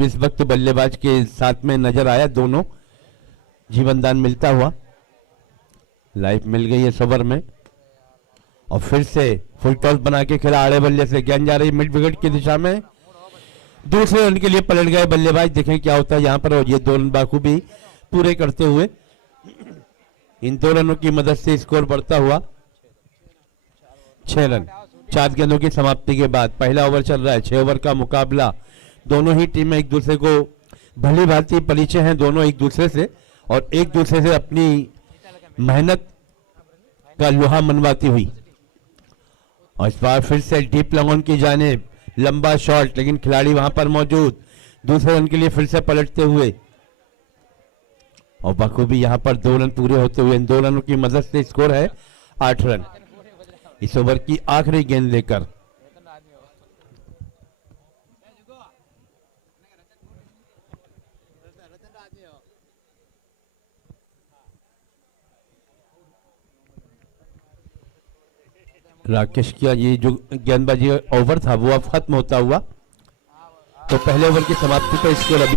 भी इस वक्त बल्लेबाज के साथ में नजर आया, दोनों जीवनदान मिलता हुआ। लाइफ मिल गई है इस ओवर में और फिर से फुल टॉस बना के खेला आड़े बल्ले से, गेंद जा रही मिड विकेट की दिशा में, दूसरे रन के लिए पलट गए बल्लेबाज। देखें क्या होता है यहाँ पर, और ये 2 रन बाखूबी पूरे करते हुए इन 2 रनों की मदद से स्कोर बढ़ता हुआ 6 रन 4 गेंदों की समाप्ति के बाद। पहला ओवर चल रहा है, 6 ओवर का मुकाबला। दोनों ही टीमें एक दूसरे को भली भांति परिचय हैं, दोनों एक दूसरे से, और एक दूसरे से अपनी मेहनत का लोहा मनवाती हुई। और इस बार फिर से डीप लॉन्ग की जानिब लंबा शॉट, लेकिन खिलाड़ी वहां पर मौजूद, दूसरे रन के लिए फिर से पलटते हुए, और बखूबी यहां पर 2 रन पूरे होते हुए इन 2 रनों की मदद से स्कोर है 8 रन इस ओवर की आखिरी गेंद लेकर। राकेश का ये जो गेंदबाजी ओवर था वो अब खत्म होता हुआ, तो पहले ओवर की समाप्ति पर स्कोर अभी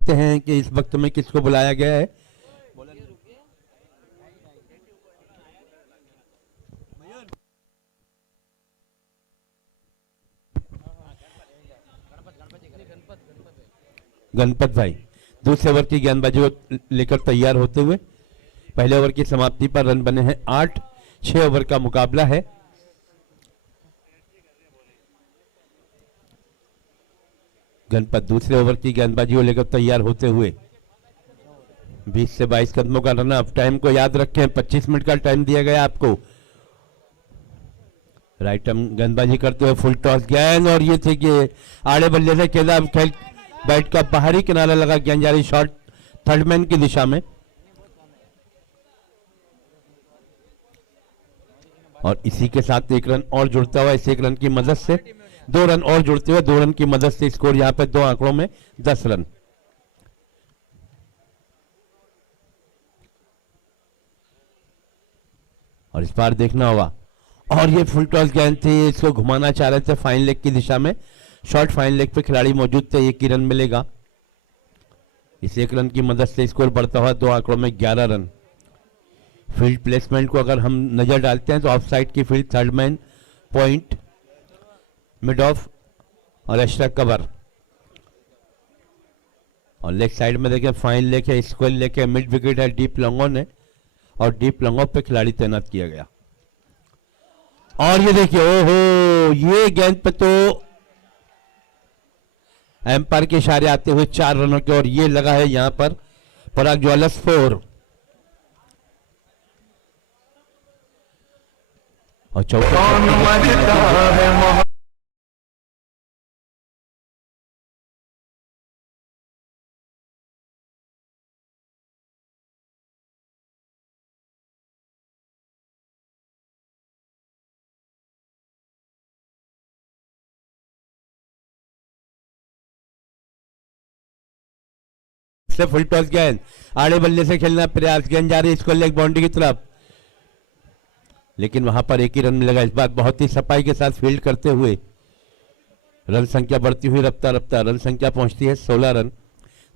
हैं कि इस वक्त में किसको बुलाया गया है। गणपत भाई दूसरे ओवर की गेंदबाजी को लेकर तैयार होते हुए, पहले ओवर की समाप्ति पर रन बने हैं 8, 6 ओवर का मुकाबला है। गणपत दूसरे ओवर की गेंदबाजी को लेकर तैयार होते हुए 20 से 22 कदमों का रन अप। टाइम को याद रखें, 25 मिनट का टाइम दिया गया आपको। राइट आर्म गेंदबाजी करते हुए फुल टॉस गेंद, और ये थे कि आड़े बल्ले से खेला, खेल बैट का बाहरी किनारा लगा, गेंद जा रही शॉट थर्ड मैन की दिशा में, और इसी के साथ 1 रन और जुड़ता हुआ, इस 1 रन की मदद से 2 रन और जुड़ते हुए 2 रन की मदद से स्कोर यहां पे 2 आंकड़ों में 10 रन। और इस बार देखना होगा, और ये फुल टॉस गेंद थी, इसको घुमाना चाह रहे थे फाइन लेग की दिशा में, शॉर्ट फाइन लेग पे खिलाड़ी मौजूद थे, 1 ही रन मिलेगा। इस 1 रन की मदद से स्कोर बढ़ता हुआ 2 आंकड़ों में 11 रन। फील्ड प्लेसमेंट को अगर हम नजर डालते हैं तो ऑफ साइड की field, third man point, mid of और एक्स्ट्रा कवर, और लेग साइड में देखें फाइन लेग है, स्क्वायर लेग है, मिड विकेट है डीप लॉन्गों ने, और डीप लॉन्गों पे खिलाड़ी तैनात किया गया। और ये देखिए, ओहो, ये गेंद पे तो एम्पायर के इशारे आते हुए 4 रनों के, और ये लगा है यहां पर पराग ज्वालस 4 और चौथा फुल टॉस गेंद, आड़े बल्ले से खेलना प्रयास, गेंद जा रही इसको लेग बाउंड्री की तरफ, लेकिन वहां पर 1 ही रन मिलेगा। इस बार बहुत ही सफाई के साथ फील्ड करते हुए रन संख्या बढ़ती हुई रफ्तार रफ्तार, रन संख्या पहुंचती है 16 रन।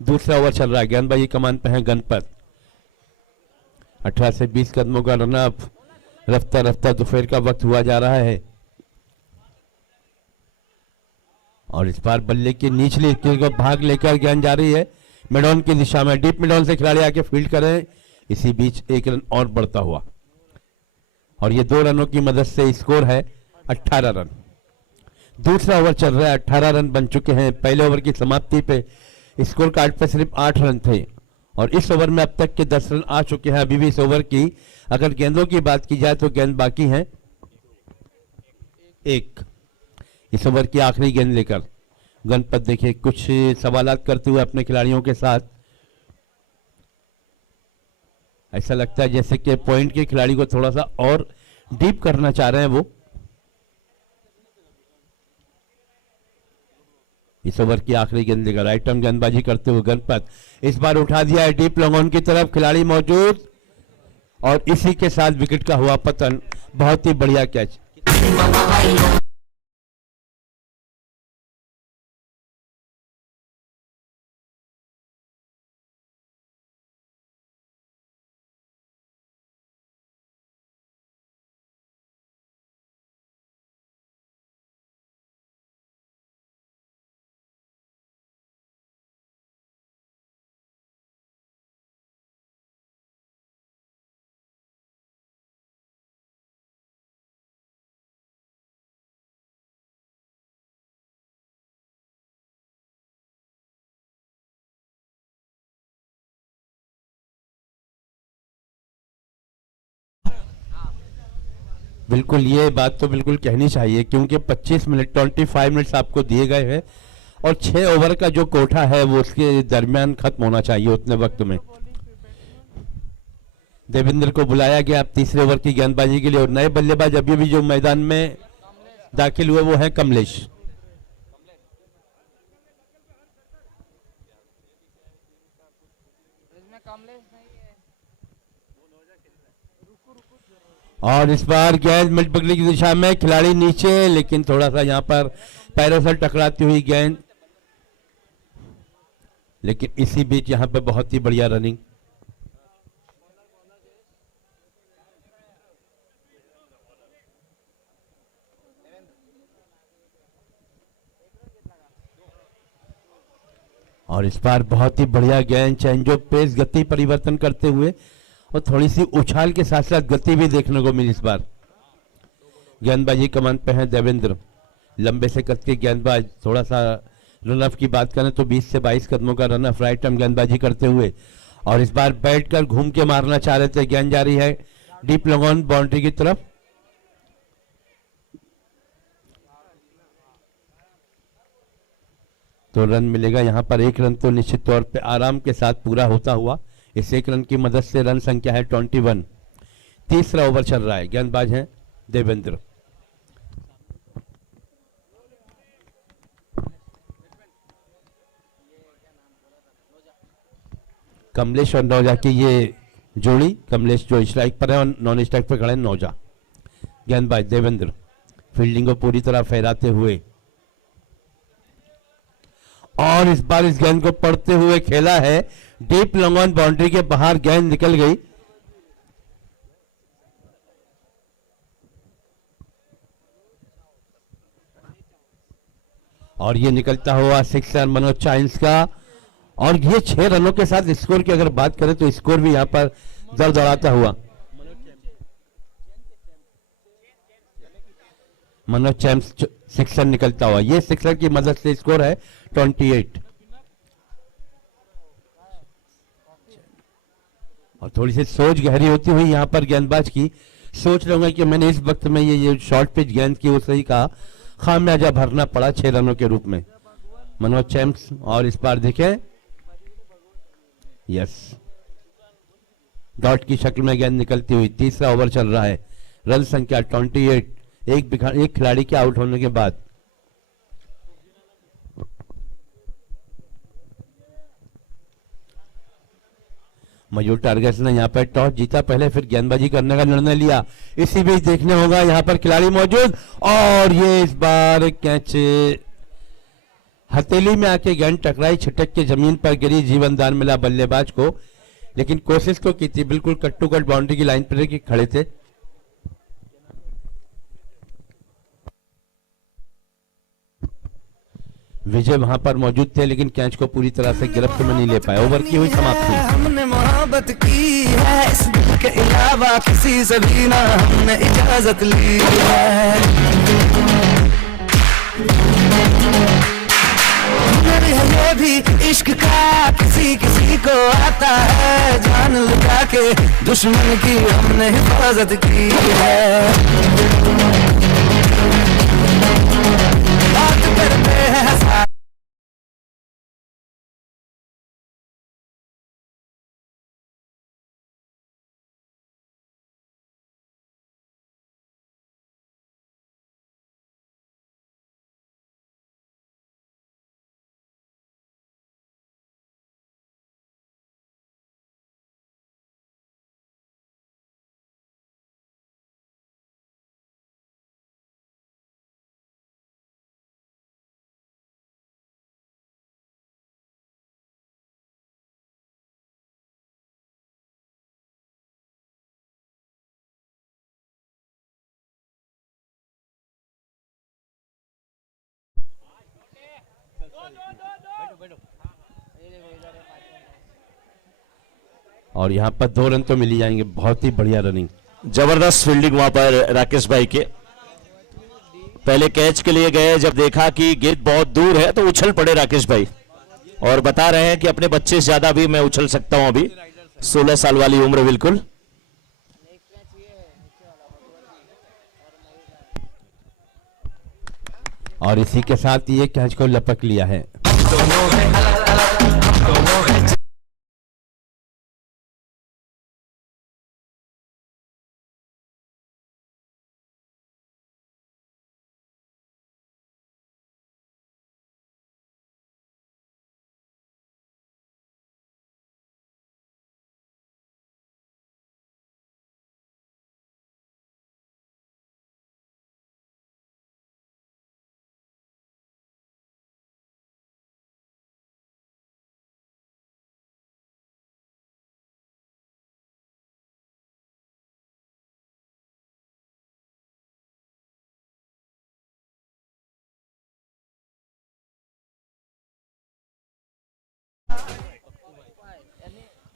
दूसरा ओवर चल रहा है, गेंदबाजी कमान पे है गणपत, 18 से 20 कदमों का रन अप, रफ्तार रफ्तार दोपहर का वक्त हुआ जा रहा है, और इस बार बल्ले की निचली को भाग लेकर गेंद जा रही है मिडॉन की दिशा में, डीप मिडॉन से खिलाड़ी आके फील्ड करें, इसी बीच 1 रन और बढ़ता हुआ, और ये 2 रनों की मदद से स्कोर है 18 रन। दूसरा ओवर चल रहा है, 18 रन बन चुके हैं। पहले ओवर की समाप्ति पे स्कोर कार्ड पे सिर्फ 8 रन थे, और इस ओवर में अब तक के 10 रन आ चुके हैं। अभी भी इस ओवर की अगर गेंदों की बात की जाए तो गेंद बाकी हैं 1। इस ओवर की आखिरी गेंद लेकर गणपत देखिए कुछ सवालात करते हुए अपने खिलाड़ियों के साथ, ऐसा लगता है जैसे कि पॉइंट के खिलाड़ी को थोड़ा सा और डीप करना चाह रहे हैं वो। इस ओवर की आखिरी गेंद लेकर राइट आर्म गेंदबाजी करते हुए गणपत इस बार उठा दिया है डीप लॉन्ग ऑन की तरफ, खिलाड़ी मौजूद और इसी के साथ विकेट का हुआ पतन। बहुत ही बढ़िया कैच। बिल्कुल, ये बात तो बिल्कुल कहनी चाहिए क्योंकि 25 मिनट 25 मिनट्स आपको दिए गए हैं और 6 ओवर का जो कोठा है वो उसके दरमियान खत्म होना चाहिए उतने वक्त में। देवेंद्र को बुलाया गया अब तीसरे ओवर की गेंदबाजी के लिए और नए बल्लेबाज अभी भी जो मैदान में दाखिल हुए वो है कमलेश। और इस बार गेंद मिड बगली की दिशा में, खिलाड़ी नीचे, लेकिन थोड़ा सा यहां पर पैरों से टकराती हुई गेंद, लेकिन इसी बीच यहां पर बहुत ही बढ़िया रनिंग। और इस बार बहुत ही बढ़िया गेंद, चेंज ऑफ पेस, गति परिवर्तन करते हुए और थोड़ी सी उछाल के साथ साथ गति भी देखने को मिली इस बार। गेंदबाजी कमान पे है देवेंद्र, लंबे से कद के गेंदबाज। थोड़ा सा रनअप की बात करें तो 20 से 22 कदमों का रनअप राइट आर्म गेंदबाजी करते हुए और इस बार बैठकर घूम के मारना चाह रहे थे। गेंद जा रही है डीप लॉन्ग ऑन बाउंड्री की तरफ। तो रन मिलेगा यहां पर, एक रन तो निश्चित तौर पे आराम के साथ पूरा होता हुआ। इस एक रन की मदद से रन संख्या है 21। तीसरा ओवर चल रहा है, गेंदबाज है देवेंद्र। कमलेश और नौजा की ये जोड़ी, कमलेश जो स्ट्राइक पर है और नॉन स्ट्राइक पर खड़े हैं नौजा। गेंदबाज देवेंद्र फील्डिंग को पूरी तरह फहराते हुए और इस बार इस गेंद को पड़ते हुए खेला है डीप लॉन्ग ऑन बाउंड्री के बाहर, गेंद निकल गई। और ये निकलता हुआ सिक्सर मनोज चाइल्स का, और ये 6 रनों के साथ स्कोर की अगर बात करें तो स्कोर भी यहां पर दरदराता हुआ। मनोज चैम्स सिक्सर निकलता हुआ, ये सिक्सर की मदद से स्कोर है 28। और थोड़ी सी सोच गहरी होती हुई यहां पर गेंदबाज की, सोच रहा हूं कि मैंने इस वक्त में ये शॉर्ट पिच गेंद की वो सही कहा, खामियाजा भरना पड़ा 6 रनों के रूप में मनोज चैम्स। और इस बार देखें, यस, डॉट की शक्ल में गेंद निकलती हुई। तीसरा ओवर चल रहा है, रन संख्या 28, एक खिलाड़ी के आउट होने के बाद। मयूर टारगेट्स ने यहां पर टॉस जीता पहले, फिर गेंदबाजी करने का निर्णय लिया। इसी बीच देखने होगा यहां पर खिलाड़ी मौजूद और ये इस बार कैच हथेली में आके गेंद टकराई, छिटक के जमीन पर गिरी, जीवन दान मिला बल्लेबाज को, लेकिन कोशिश तो की थी, बिल्कुल कट टू कट बाउंड्री की लाइन पर खड़े थे। विजय वहां पर मौजूद थे लेकिन कैच को पूरी तरह से गिरफ्त में नहीं ले पाए। ओवर की हुई समाप्ति। हमने मोहब्बत की है इस दिल के अलावा किसी से भी ना हमने इजाजत ली है। ये भी इश्क का किसी किसी को आता है, जान लगा के दुश्मन की हमने हिफाजत की है। और यहाँ पर 2 रन तो मिल ही जाएंगे, बहुत ही बढ़िया रनिंग। जबरदस्त फील्डिंग वहां पर राकेश भाई के। पहले कैच के लिए गए, जब देखा कि गेंद बहुत दूर है तो उछल पड़े राकेश भाई, और बता रहे हैं कि अपने बच्चे से ज्यादा भी मैं उछल सकता हूं अभी, 16 साल वाली उम्र बिल्कुल। और इसी के साथ ये कैच को लपक लिया है।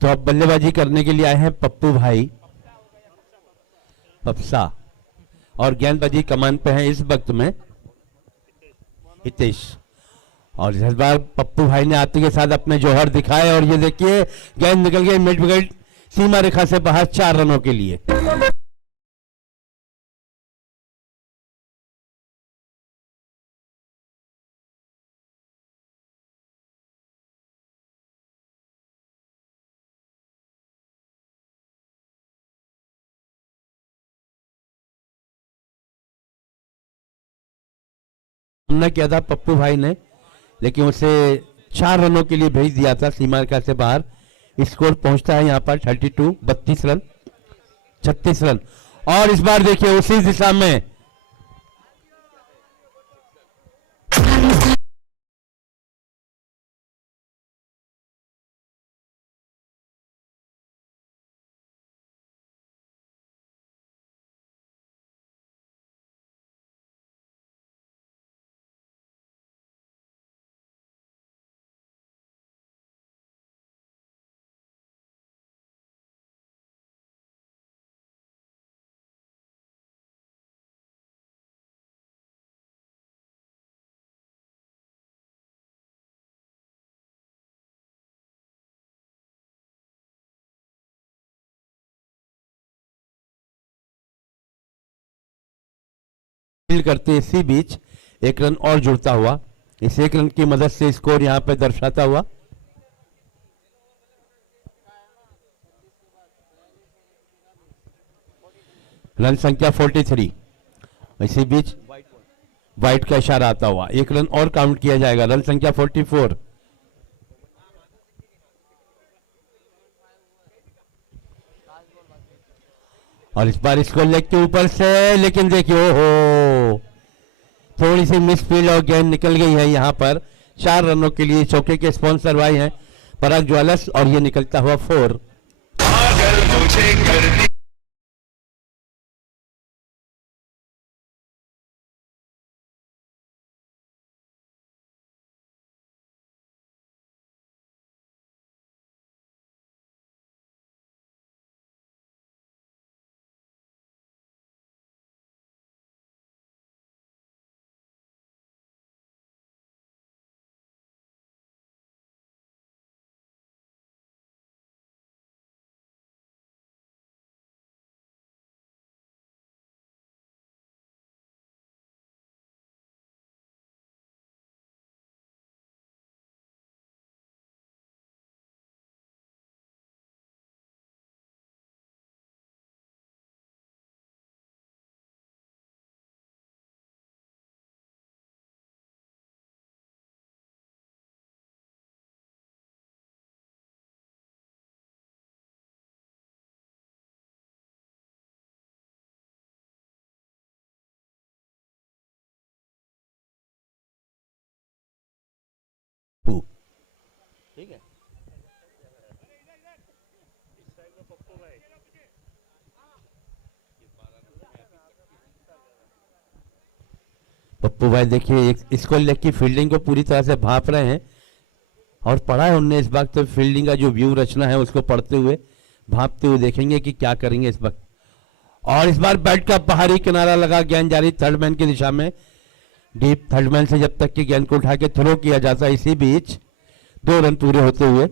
तो अब बल्लेबाजी करने के लिए आए हैं पप्पू भाई पप्सा, और गेंदबाजी कमान पे है इस वक्त में हितेश। और इस बार पप्पू भाई ने आते के साथ अपने जौहर दिखाए, और ये देखिए गेंद निकल गई मिड विकेट सीमा रेखा से बाहर 4 रनों के लिए। हमने किया था पप्पू भाई ने, लेकिन उसे 4 रनों के लिए भेज दिया था सीमा रेखा से बाहर। स्कोर पहुंचता है यहाँ पर 32, 32 रन, 36 रन। और इस बार देखिए उसी दिशा में फील्ड करते इसी बीच 1 रन और जुड़ता हुआ, इस 1 रन की मदद से स्कोर यहां पर दर्शाता हुआ। रन संख्या 43, इसी बीच वाइट का इशारा आता हुआ 1 रन और काउंट किया जाएगा। रन संख्या 44। और इस बार इसको लेग के ऊपर से, लेकिन देखिए ओहो थोड़ी सी मिस फील्ड और गेंद निकल गई है यहाँ पर। 4 रनों के लिए चौके के स्पॉन्सर भाई हैं पराग ज्वेलर्स, और ये निकलता हुआ 4। ठीक है, पप्पू भाई देखिए इसको लेग की फील्डिंग को पूरी तरह से भांप रहे हैं। और पढ़ा है उनने इस वक्त, तो फील्डिंग का जो व्यू रचना है उसको पढ़ते हुए भापते हुए देखेंगे कि क्या करेंगे इस वक्त। और इस बार बैट का बाहरी किनारा लगा, गेंद जारी थर्ड मैन की दिशा में, डीप थर्ड मैन से जब तक कि गेंद को उठा के थ्रो किया जाता है, इसी बीच 2 रन पूरे होते हुए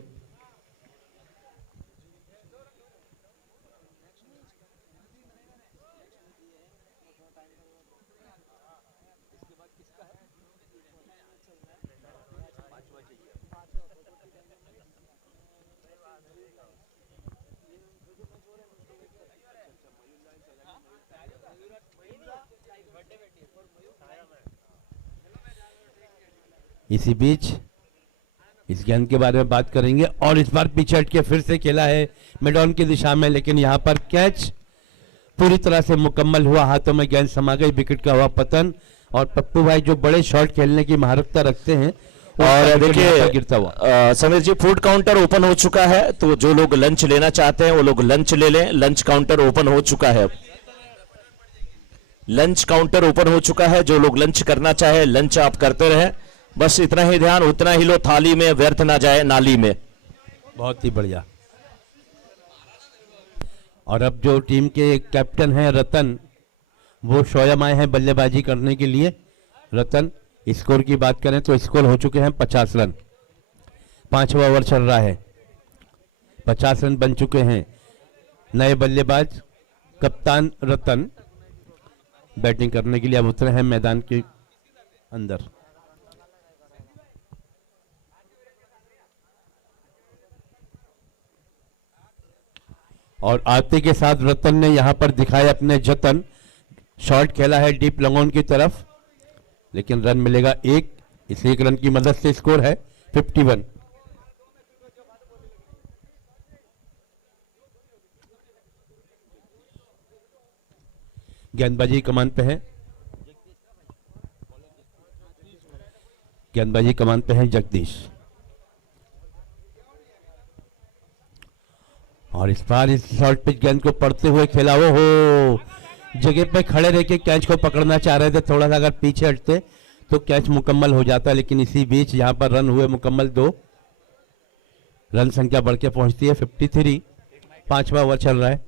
इसी बीच इस गेंद के बारे में बात करेंगे। और इस बार पिच हट के फिर से खेला है मिड ऑन की दिशा में, लेकिन यहां पर कैच पूरी तरह से मुकम्मल हुआ, हाथों में गेंद समा गई, विकेट का हुआ पतन। और पप्पू भाई जो बड़े शॉट खेलने की महारत रखते हैं, और देखिए गिरता हुआ समीर जी, फूड काउंटर ओपन हो चुका है, तो जो लोग लंच लेना चाहते हैं वो लोग लंच ले लें। लंच काउंटर ओपन हो चुका है, लंच काउंटर ओपन हो चुका है। जो लोग लंच करना चाहे लंच आप करते रहें, बस इतना ही ध्यान, उतना ही लो, थाली में व्यर्थ ना जाए नाली में। बहुत ही बढ़िया। और अब जो टीम के कैप्टन हैं रतन, वो स्वयं आए हैं बल्लेबाजी करने के लिए। रतन, स्कोर की बात करें तो स्कोर हो चुके हैं 50 रन, 5वां ओवर चल रहा है, 50 रन बन चुके हैं। नए बल्लेबाज कप्तान रतन बैटिंग करने के लिए अब उतरे हैं मैदान के अंदर। और आते के साथ रतन ने यहां पर दिखाए अपने जतन, शॉट खेला है डीप लॉन्ग की तरफ, लेकिन रन मिलेगा 1। इस 1 रन की मदद से स्कोर है 51। गेंदबाजी कमान पे है, गेंदबाजी कमान पे है जगदीश। और इस बार इस शॉर्ट पिच गेंद को पड़ते हुए खेला, वो हो जगह पे खड़े रह के कैच को पकड़ना चाह रहे थे, थोड़ा सा अगर पीछे हटते तो कैच मुकम्मल हो जाता, लेकिन इसी बीच यहां पर रन हुए मुकम्मल 2 रन, संख्या बढ़ के पहुंचती है 53। 5वां ओवर चल रहा है।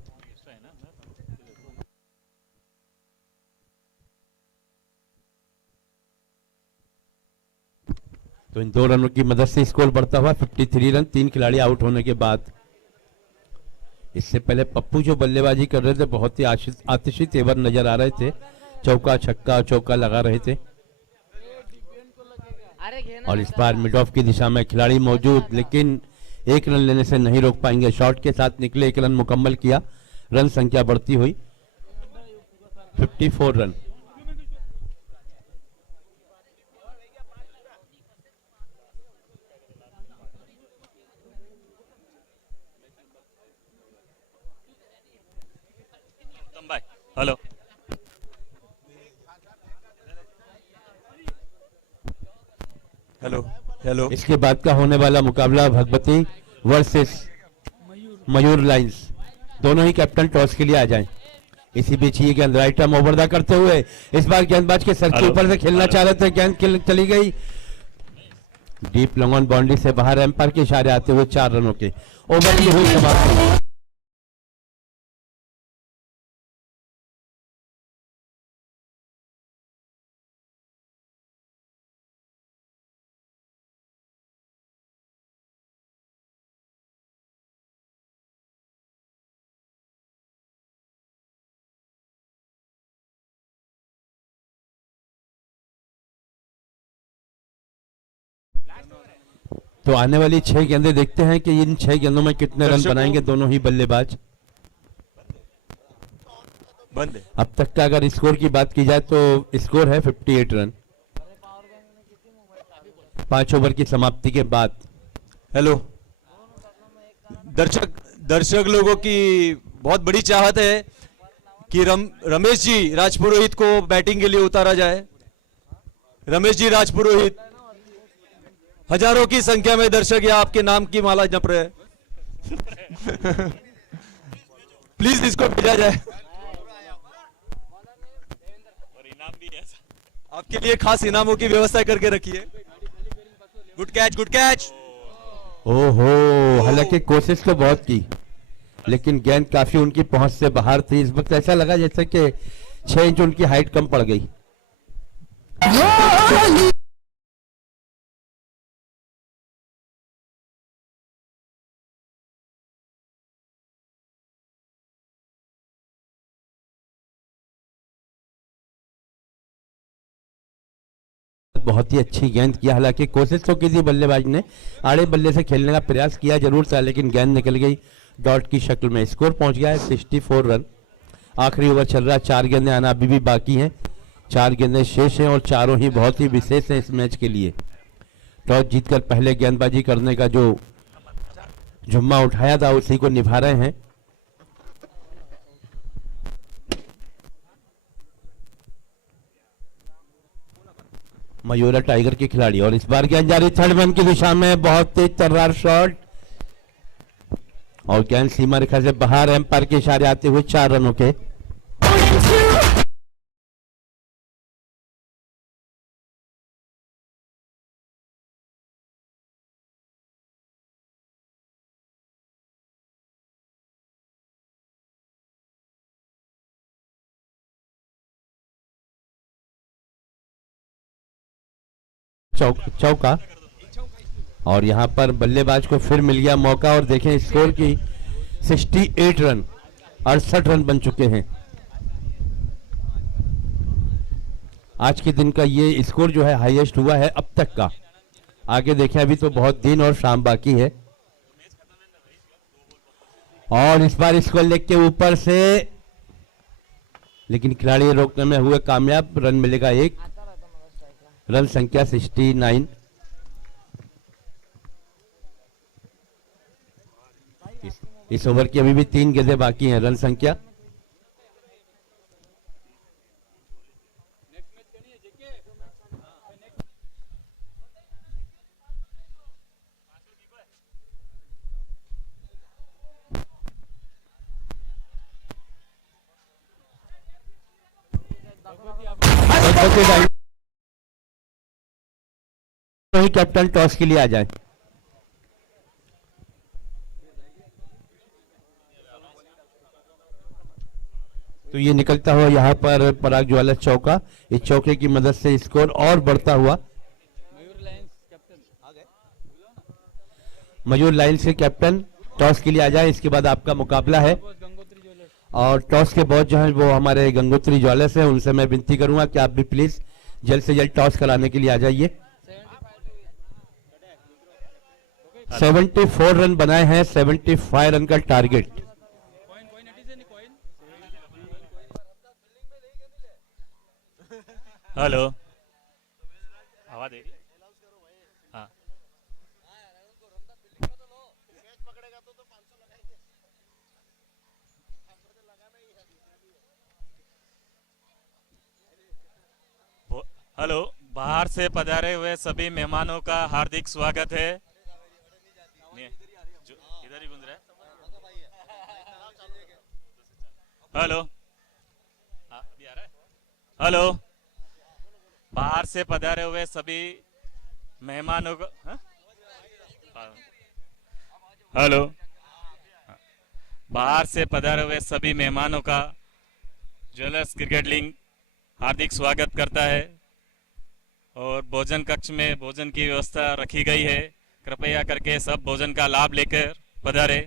तो इन 2 रनों की मदद से स्कोर बढ़ता हुआ 53 रन, 3 खिलाड़ी आउट होने के बाद। इससे पहले पप्पू जो बल्लेबाजी कर रहे थे बहुत ही आतिशी तेवर नजर आ रहे थे, चौका छक्का चौका लगा रहे थे। और इस बार मिड ऑफ की दिशा में खिलाड़ी मौजूद, लेकिन 1 रन लेने से नहीं रोक पाएंगे, शॉट के साथ निकले, 1 रन मुकम्मल किया, रन संख्या बढ़ती हुई 54 रन। Hello, hello, hello. इसके बाद का होने वाला मुकाबला भगवती वर्सेस मयूर लाइंस, दोनों ही कैप्टन टॉस के लिए आ जाएं। इसी बीच ये गेंद राइट आर्म ओवर द करते हुए इस बार गेंदबाज के सर के ऊपर से खेलना चाह रहे थे, गेंद चली गई डीप लॉन्ग ऑन बाउंड्री से बाहर, एम्पायर के इशारे आते हुए 4 रनों के ओवर की हुई समाप्ति। तो आने वाली 6 गेंदें देखते हैं कि इन 6 गेंदों में कितने रन बनाएंगे दोनों ही बल्लेबाज। बंद। अब तक का अगर स्कोर की बात की जाए तो स्कोर है 58 रन 5 ओवर की समाप्ति के बाद। हेलो, दर्शक लोगों की बहुत बड़ी चाहत है कि रमेश जी राजपुरोहित को बैटिंग के लिए उतारा जाए। रमेश जी राजपुरोहित, हजारों की संख्या में दर्शक या आपके नाम की माला जप रहे हैं। प्लीज इसको भेजा जाए। आपके लिए खास इनामों की व्यवस्था करके रखिए। Good catch, good catch. ओहो, हालांकि कोशिश तो बहुत की लेकिन गेंद काफी उनकी पहुंच से बाहर थी। इस वक्त ऐसा लगा जैसे कि 6 इंच उनकी हाइट कम पड़ गई। बहुत ही अच्छी गेंद किया, हालांकि कोशिश तो की थी बल्लेबाज ने, आड़े बल्ले से खेलने का प्रयास किया जरूर था लेकिन गेंद निकल गई डॉट की शक्ल में। स्कोर पहुंच गया है 64 रन। आखिरी ओवर चल रहा है, 4 गेंदें आना अभी भी बाकी हैं, 4 गेंदें शेष हैं और चारों ही बहुत ही विशेष हैं इस मैच के लिए। टॉस जीतकर पहले गेंदबाजी करने का जो जुम्मा उठाया था उसी को निभा रहे हैं। मयूरा टाइगर के खिलाड़ी और इस बार गेंद जारी थर्ड मैन की दिशा में, बहुत तेज तर्रार शॉट और गेंद सीमा रेखा से बाहर। एम्पायर के इशारे आते हुए 4 रनों के। चौका और यहां पर बल्लेबाज को फिर मिल गया मौका और देखें स्कोर की 68 रन, 68 रन बन चुके हैं। आज के दिन का ये स्कोर जो है हाईएस्ट हुआ है अब तक का। आगे देखें अभी तो बहुत दिन और शाम बाकी है और इस बार स्कोर लेग के ऊपर से, लेकिन खिलाड़ी रोकने में हुए कामयाब। रन मिलेगा 1, रन संख्या 69। इस ओवर की अभी भी 3 गेंदें बाकी हैं। रन संख्या ही कैप्टन टॉस के लिए आ जाए। तो ये निकलता हुआ यहाँ पर पराग ज्वाला चौका, इस चौके की मदद से स्कोर और बढ़ता हुआ। मयूर लाइन्स के कैप्टन टॉस के लिए आ जाए, इसके बाद आपका मुकाबला है और टॉस के बॉस जो है वो हमारे गंगोत्री ज्वाला से। उनसे मैं विनती करूंगा कि आप भी प्लीज जल्द से जल्द टॉस कराने के लिए आ जाइए। 74 रन बनाए हैं, 75 रन का टारगेट। हेलो, आवाज है? हाँ, हेलो, बाहर से पधारे हुए सभी मेहमानों का हार्दिक स्वागत है। इधर ही गूंज रहा है। हेलो, अभी आ रहा है? हेलो, बाहर से पधारे हुए सभी मेहमानों को, हेलो, बाहर से पधारे हुए सभी मेहमानों का ज्वेलर्स क्रिकेट लीग हार्दिक स्वागत करता है और भोजन कक्ष में भोजन की व्यवस्था रखी गई है। कृपया करके सब भोजन का लाभ लेकर पधारे।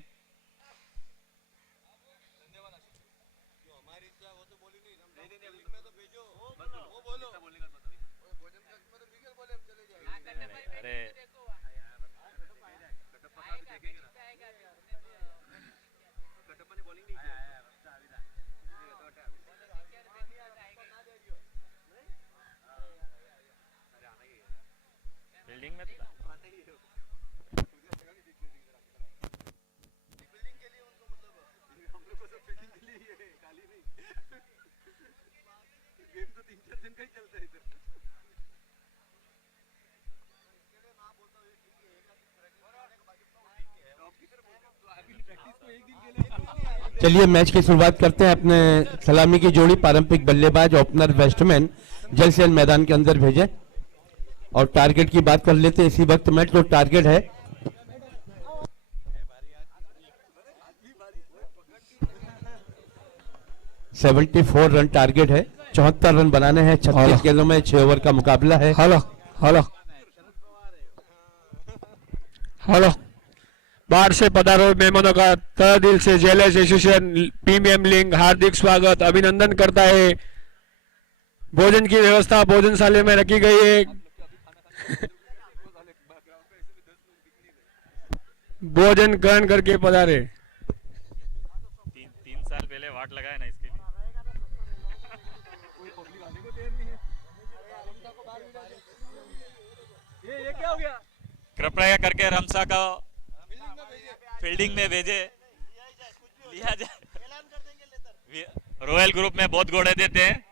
बिल्डिंग में चलिए मैच की शुरुआत करते हैं। अपने सलामी की जोड़ी पारंपरिक बल्लेबाज ओपनर बैट्समैन जल्द से जल्द मैदान के अंदर भेजें और टारगेट की बात कर लेते हैं इसी वक्त। मैच तो टारगेट है 74 रन टारगेट है, 74 रन बनाने हैं 36 गेंदों में, 6 ओवर का मुकाबला है। हेलो हेलो हेलो, बाहर से पधारो मेहमानों का तहे दिल से जेलर्स एसोसिएशन प्रीमियम लीग हार्दिक स्वागत अभिनंदन करता है। भोजन की व्यवस्था भोजनशाला में रखी गई है। भोजन ग्रहण करके पधारे। तीन साल पहले वाट लगाया ना इसके लिए। कृपया करके रमसा का फील्डिंग में भेजे, लिया जाए। रॉयल ग्रुप में बहुत घोड़े देते हैं।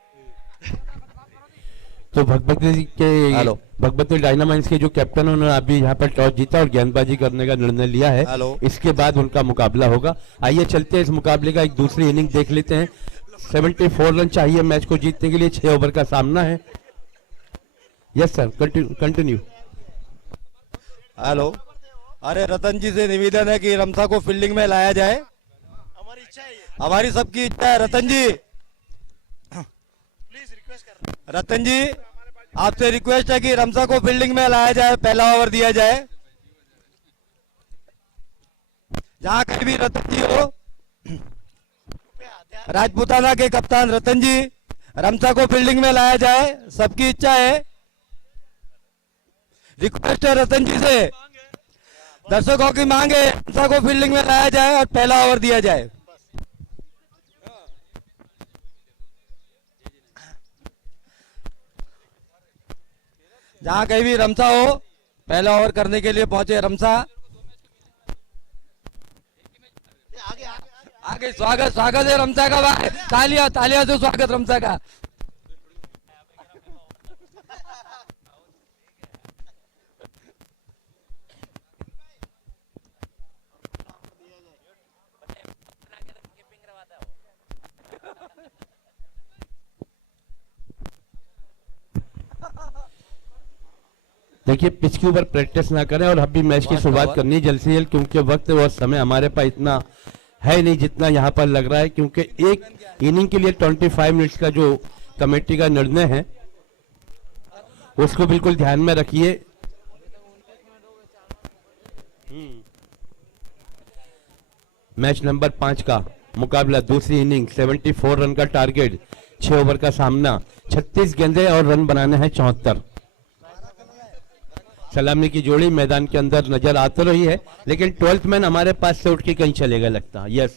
तो भगवती डायनामाइट्स के जो कैप्टन हैं उन्होंने अभी यहाँ पर टॉस जीता और गेंदबाजी करने का निर्णय लिया है। इसके बाद उनका मुकाबला होगा। आइए चलते हैं इस मुकाबले का एक दूसरी इनिंग देख लेते हैं। 74 रन चाहिए मैच को जीतने के लिए, 6 ओवर का सामना है। Yes sir, continue. हेलो, अरे रतन जी से निवेदन है कि रमसा को फील्डिंग में लाया जाए। हमारी इच्छा है ये। हमारी सबकी इच्छा है। रतन जी, प्लीज रिक्वेस्ट कर रहा हूं। रतन जी आपसे रिक्वेस्ट है कि रमसा को फील्डिंग में लाया जाए, पहला ओवर दिया जाए। जहां कहीं भी रतन जी हो, राजपूताना के कप्तान रतन जी, रमसा को फील्डिंग में लाया जाए, सबकी इच्छा है। रिक्वेस्ट है रतन जी से, दर्शकों की मांग है रमसा को फील्डिंग में लाया जाए और पहला ओवर दिया जाए। जहां कहीं भी रमसा हो, पहला ओवर करने के लिए पहुंचे रमसा। आगे स्वागत है रमसा का भाई, तालियां से स्वागत रमसा का। देखिए पिच के ऊपर प्रैक्टिस ना करें और अभी मैच की शुरुआत करनी है जल्द से जल्द, क्योंकि वक्त और समय हमारे पास इतना है नहीं जितना यहाँ पर लग रहा है, क्योंकि एक इनिंग के लिए 25 मिनट्स का जो कमेटी का निर्णय है उसको बिल्कुल ध्यान में रखिए। मैच नंबर 5 का मुकाबला, दूसरी इनिंग, 74 रन का टारगेट, 6 ओवर का सामना, 36 गेंदें और रन बनाने हैं 74। सलामी की जोड़ी मैदान के अंदर नजर आ तो रही है, लेकिन 12th मैन हमारे पास से उठ के कहीं चलेगा लगता है। यस,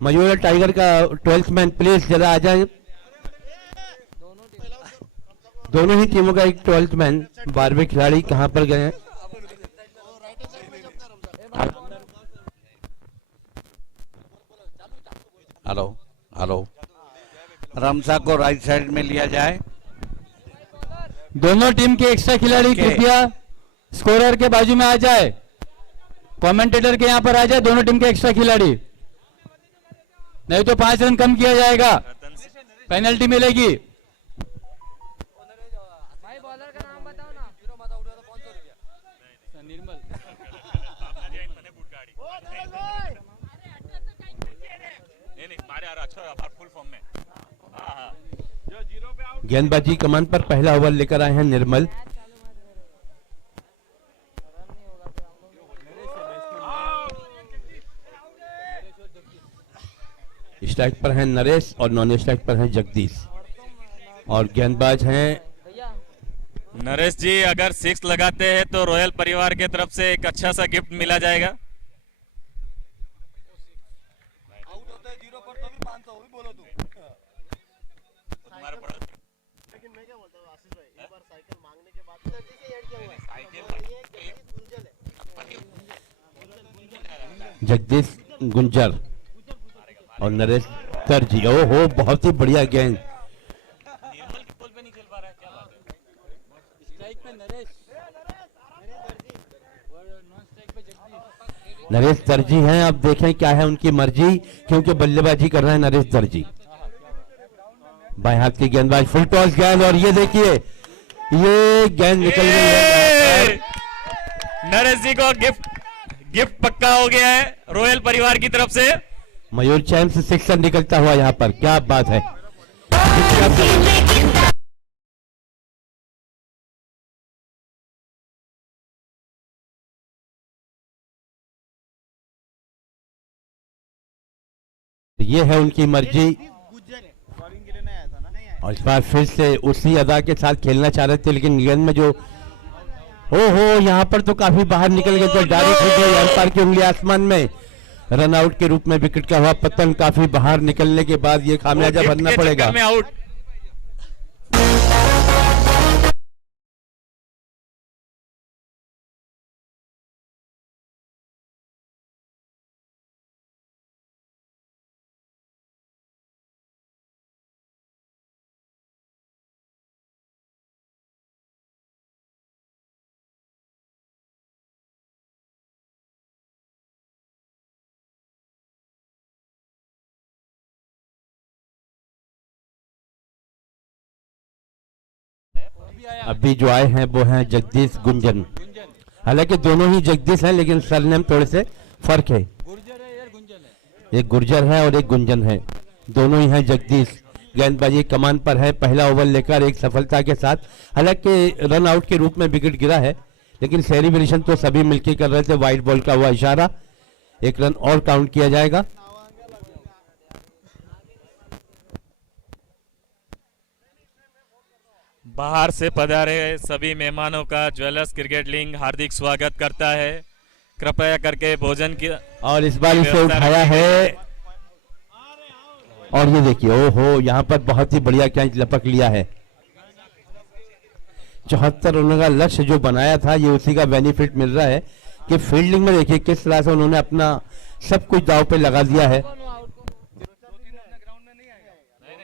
मयूर टाइगर का 12th मैन प्लीज जरा आ जाए। दोनों ही टीमों का एक 12th मैन, 12वें खिलाड़ी कहां पर गए हैं? हेलो हेलो, रमसा को राइट साइड में लिया जाए। दोनों टीम के एक्स्ट्रा खिलाड़ी कृपया स्कोरर के बाजू में आ जाए, कमेंटेटर के यहां पर आ जाए। दोनों टीम के एक्स्ट्रा खिलाड़ी, नहीं तो 5 रन कम किया जाएगा, पेनल्टी मिलेगी। गेंदबाजी कमान पर पहला ओवर लेकर आए हैं निर्मल। स्ट्राइक पर हैं नरेश और नॉन स्ट्राइक पर हैं जगदीश, और गेंदबाज हैं नरेश जी। अगर 6 लगाते हैं तो रॉयल परिवार के तरफ से एक अच्छा सा गिफ्ट मिला जाएगा। जगदीश गुंजर और नरेश तरजी। ओहो, बहुत ही बढ़िया गेंद। नरेश दर्जी हैं, अब देखें क्या है उनकी मर्जी, क्योंकि बल्लेबाजी कर रहे हैं नरेश दर्जी। बाएं हाथ की गेंदबाज, फुल टॉस गेंद, और ये देखिए ये गेंद निकल गई है। नरेश जी को गिफ्ट गिफ्ट पक्का हो गया है रॉयल परिवार की तरफ से। मयूर चैन से सिक्सर निकलता हुआ यहाँ पर, क्या बात है। ये है उनकी मर्जी, और इस बार फिर से उसी अदा के साथ खेलना चाह रहे थे, लेकिन गेंद में जो ओहो यहाँ पर तो काफी बाहर निकल गए, तो डायरेक्ट हो गई अंपायर की उंगली आसमान में। रन आउट के रूप में विकेट का हुआ पतन, काफी बाहर निकलने के बाद ये खामियाजा भरना पड़ेगा। आउट। अभी जो आए हैं वो हैं जगदीश गुंजन। हालांकि दोनों ही जगदीश हैं, लेकिन सरनेम थोड़े से फर्क है। एक गुर्जर है और एक गुंजन है, दोनों ही हैं जगदीश। गेंदबाजी कमान पर है, पहला ओवर लेकर एक सफलता के साथ। हालांकि रन आउट के रूप में विकेट गिरा है, लेकिन सेलिब्रेशन तो सभी मिलकर कर रहे थे। वाइड बॉल का हुआ इशारा, एक रन और काउंट किया जाएगा। बाहर से पधारे सभी मेहमानों का ज्वेलर्स क्रिकेट लीग हार्दिक स्वागत करता है। कृपया करके भोजन की और इस बार इसे उठाया है, और ये देखिए ओहो यहाँ पर बहुत ही बढ़िया कैच लपक लिया है। 74 रनों का लक्ष्य जो बनाया था, ये उसी का बेनिफिट मिल रहा है कि फील्डिंग में देखिए किस तरह से उन्होंने अपना सब कुछ दांव पे लगा दिया है। नहीं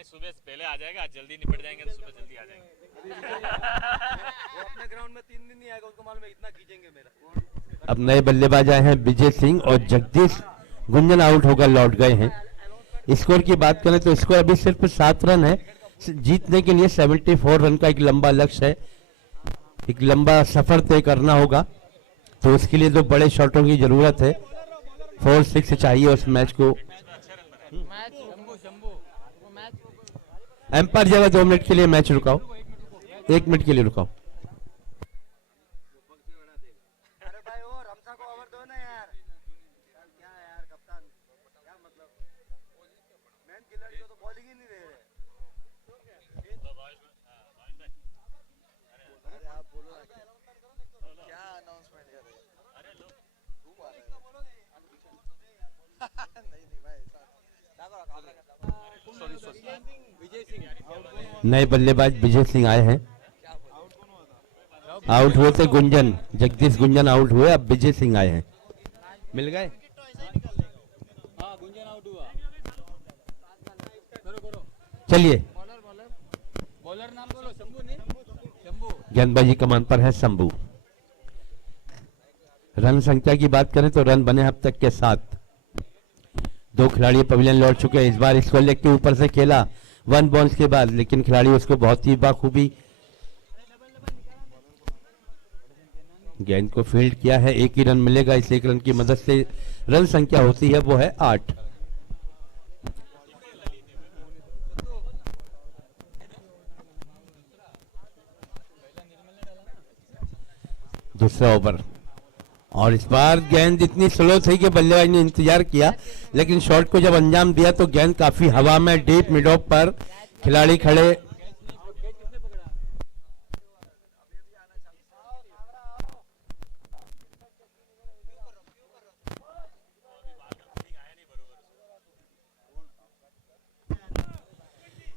सुबह पहले आ जाएगा, आज जल्दी निपट जाएंगे तो सुबह जल्दी आ जाएंगे। वो अपने ग्राउंड में 3 दिन नहीं आएगा, उसको मालूम है इतना खींचेंगे मेरा। अब नए बल्लेबाज आए हैं विजय सिंह, और जगदीश गुंजन आउट होकर लौट गए हैं। स्कोर की बात करें तो स्कोर अभी सिर्फ 7 रन है। जीतने के लिए 74 रन का एक लंबा लक्ष्य है, एक लंबा सफर तय करना होगा, तो उसके लिए तो बड़े शॉटों की जरूरत है। 4-6 चाहिए उस मैच को। एम्पायर जगह 2 मिनट के लिए मैच रुकाओ, 1 मिनट के लिए रुकाओ। अरे भाई वो रमसा को ओवर दो ना यार। क्या यार कप्तान, क्या मतलब मैन खिलाड़ी को तो बॉलिंग ही नहीं दे रहे। अरे आप बोलो क्या अनाउंसमेंट कर रहे हो? अरे लो घूम आ रहे नहीं भाई विजय सिंह नए बल्लेबाज विजय सिंह आए हैं। आउट हुए थे गुंजन, जगदीश गुंजन आउट हुए, अब विजय सिंह आए हैं। मिल गए। चलिए, बॉलर नाम बोलो, शंभू नहीं? शंभू। गेंदबाजी कमान पर है शंभू। रन संख्या की बात करें तो रन बने अब तक के 7। 2 खिलाड़ी पवेलियन लौट चुके हैं। इस बार स्क्वायर लेग के ऊपर से खेला 1 बॉल्स के बाद, लेकिन खिलाड़ी उसको बहुत ही बाखूबी गेंद को फील्ड किया है। 1 ही रन मिलेगा, इस 1 रन की मदद से रन संख्या होती है वो है 8। दूसरा ओवर, और इस बार गेंद इतनी स्लो थी कि बल्लेबाज ने इंतजार किया, लेकिन शॉट को जब अंजाम दिया तो गेंद काफी हवा में डीप मिड ऑफ पर खिलाड़ी खड़े।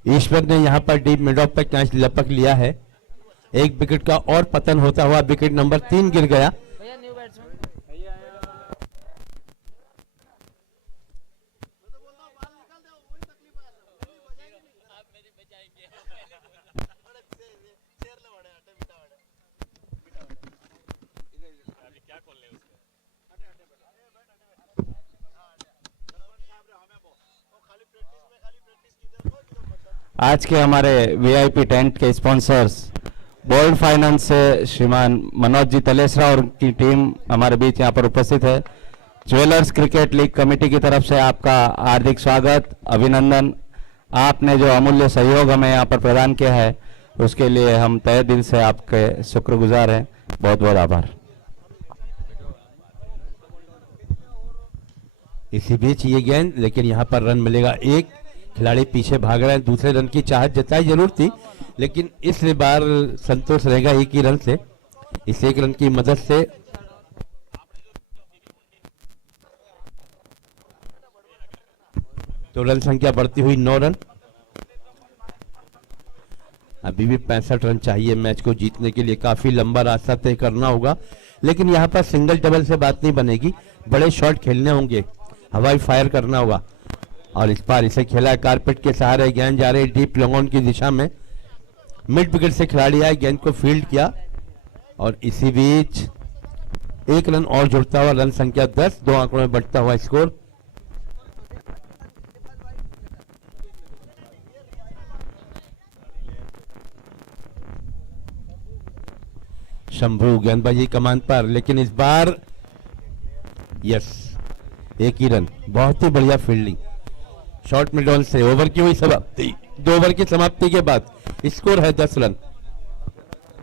ईश्वर ने यहां पर डीप मिड ऑफ पर कैच लपक लिया है। 1 विकेट का और पतन होता हुआ विकेट नंबर 3 गिर गया। आज के हमारे वीआईपी टेंट के स्पॉन्सर्स गोल्ड फाइनेंस से श्रीमान मनोज जी तलेसरा और उनकी टीम हमारे बीच यहाँ पर उपस्थित है। ज्वेलर्स क्रिकेट लीग कमेटी की तरफ से आपका हार्दिक स्वागत, अभिनंदन। आपने जो अमूल्य सहयोग हमें यहाँ पर प्रदान किया है उसके लिए हम तहे दिल से आपके शुक्रगुजार हैं। बहुत बहुत आभार। इसी बीच ये गेंद, लेकिन यहाँ पर रन मिलेगा एक। खिलाड़ी पीछे भाग रहे हैं, दूसरे रन की चाहत जताई जरूर थी, लेकिन इस बार संतोष रहेगा एक ही रन से। इस एक रन की मदद से तो रन संख्या बढ़ती हुई 9 रन। अभी भी 65 रन चाहिए मैच को जीतने के लिए। काफी लंबा रास्ता तय करना होगा, लेकिन यहाँ पर सिंगल डबल से बात नहीं बनेगी, बड़े शॉट खेलने होंगे, हवाई फायर करना होगा। और इस बार इसे खेला है कारपेट के सहारे। गेंद जा रही डीप लॉन्ग ऑन की दिशा में। मिड विकेट से खिलाड़ी आए, गेंद को फील्ड किया और इसी बीच एक रन और जुड़ता हुआ, रन संख्या 10, 2 आंकड़ों में बढ़ता हुआ स्कोर। शंभू गेंदबाजी कमान पर, लेकिन इस बार यस, एक ही रन। बहुत ही बढ़िया फील्डिंग। शॉर्ट मिड ऑन से ओवर की हुई समाप्ति। 2 ओवर की समाप्ति के बाद स्कोर है 10 रन।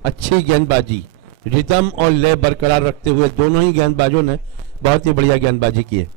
अच्छी गेंदबाजी, रिदम और लय बरकरार रखते हुए दोनों ही गेंदबाजों ने बहुत ही बढ़िया गेंदबाजी की है।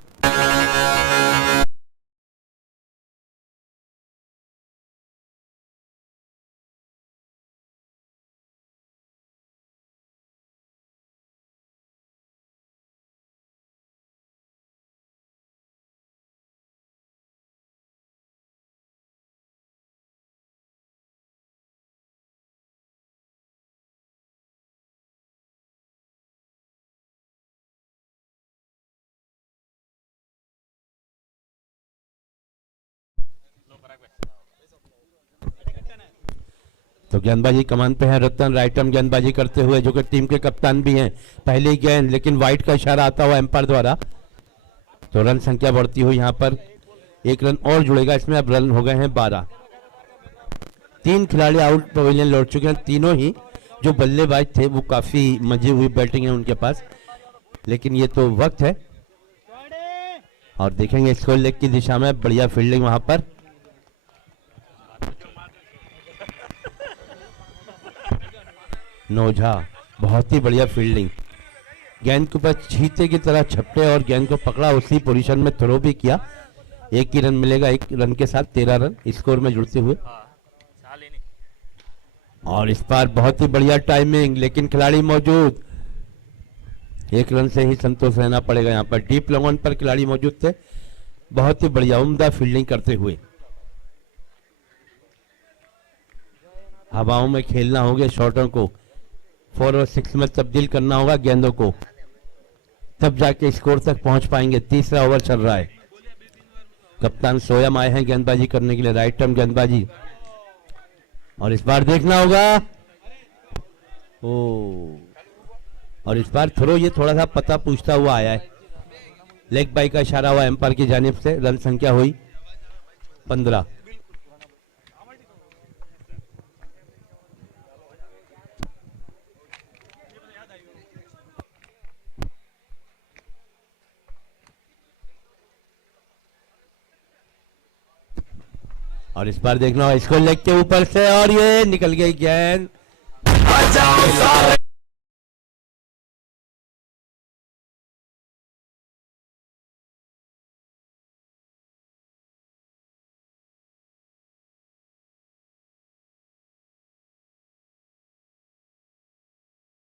तो गेंदबाजी कमान पे है रतन, राइट आर्म गेंदबाजी करते हुए, जो कि टीम के कप्तान भी हैं। पहली गेंद, लेकिन वाइड का इशारा आता हुआ एम्पायर द्वारा। तो रन संख्या बढ़ती हुई यहाँ पर एक रन और जुड़ेगा। इसमें अब रन हो गए हैं 12। 3 खिलाड़ी आउट पवेलियन लौट चुके हैं। तीनों ही जो बल्लेबाज थे वो काफी मजी हुई बैटिंग है उनके पास, लेकिन ये तो वक्त है। और देखेंगे स्कोर लेग की दिशा में बढ़िया फील्डिंग वहां पर। नोझा, बहुत ही बढ़िया फील्डिंग। गेंद के ऊपर चीते की तरह छपटे और गेंद को पकड़ा, उसी पोजीशन में थ्रो भी किया। एक ही रन मिलेगा, एक रन के साथ 13 रन स्कोर में जुड़ते हुए। और इस बार बहुत ही बढ़िया टाइमिंग, लेकिन खिलाड़ी मौजूद। एक रन से ही संतोष रहना पड़ेगा यहाँ पर। डीप लॉन्ग ऑन पर खिलाड़ी मौजूद थे, बहुत ही बढ़िया उम्दा फील्डिंग करते हुए। हवाओं में खेलना होगा शॉटों को, 4 और 6 में तब्दील करना होगा गेंदों को, तब जाके स्कोर तक पहुंच पाएंगे। तीसरा ओवर चल रहा है। कप्तान सोयम आए हैं गेंदबाजी करने के लिए, राइट आर्म गेंदबाजी। और इस बार देखना होगा, और इस बार थ्रो ये थोड़ा सा पता पूछता हुआ आया है। लेग बाई का इशारा हुआ एम्पायर की जानिब से। रन संख्या हुई 15। और इस बार देखना होगा इसको लेग के ऊपर से, और ये निकल गई गेंद।